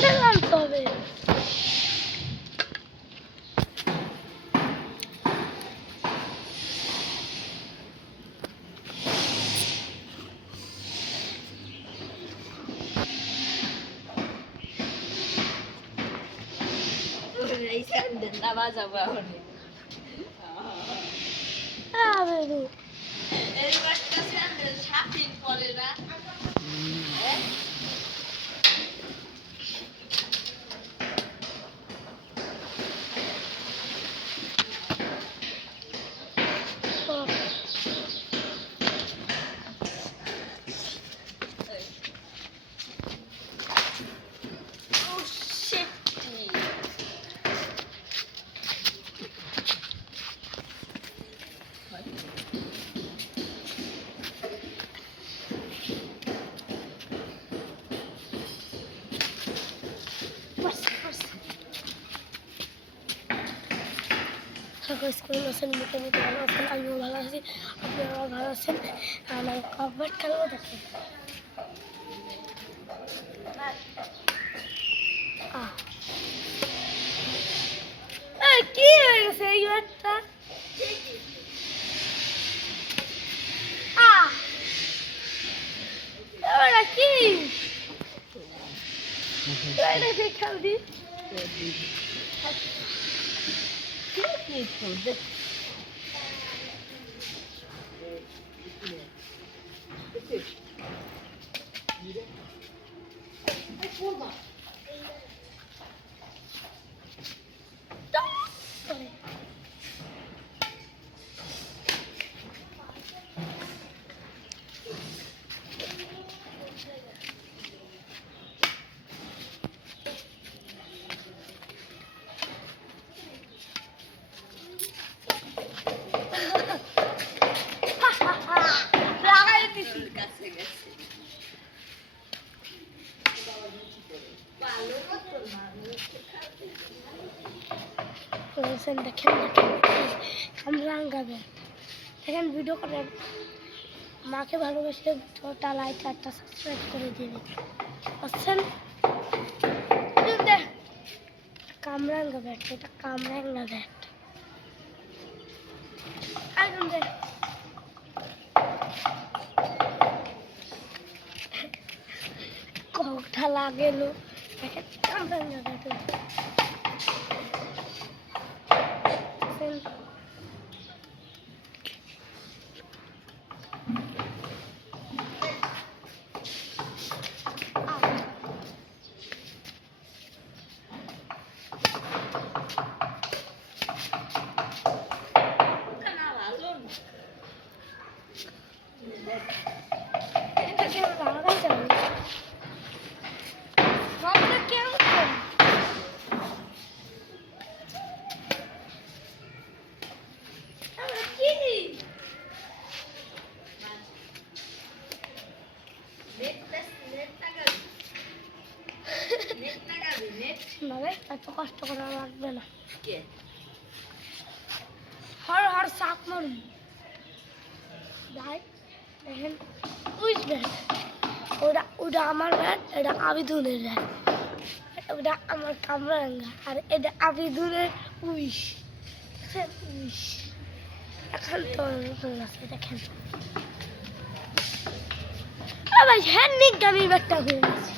Sandal আনতে হবে। এই স্যান্ডেল না বাজাবো এখন এই বাচ্চা স্যান্ডেল শাপিং করে না স্কুল আছেন, মোটামুটি ভালো আছেন, আমিও ভালো আছি, আপনারাও ভালো আছেন। আমার কভার খেলবো দেখেন। কি হয়ে গেছে এই ব্যাটটা? কি খেলবি? দেখেন কামরাঙ্গাবে দেখেন, ভিডিও করেন, মাকে ভালোবেসে ছোটা লাইক একটা সাবস্ক্রাইব করে দিবেন। বুঝছেন? কামরাঙ্গা ব্যাট, এটা কামরাঙ্গা ব্যাট। কটা লাগেল দেখেন, কামরাঙ্গা ব্যাট। এত কষ্ট করা লাগবে না, হর হর চাপ মারুন ভাই। দেখেন বুঝবেন, ওটা আমার ব্যাট, এটা আবিদুলের ব্যাট, ওটা আমার কামরাঙ্গা, আর এটা আবিদুলের উইশ। উইশ এখন তো আছে দেখেন ভাই, হ্যান্ড নিক গামির ব্যাটটা হয়ে গেছে।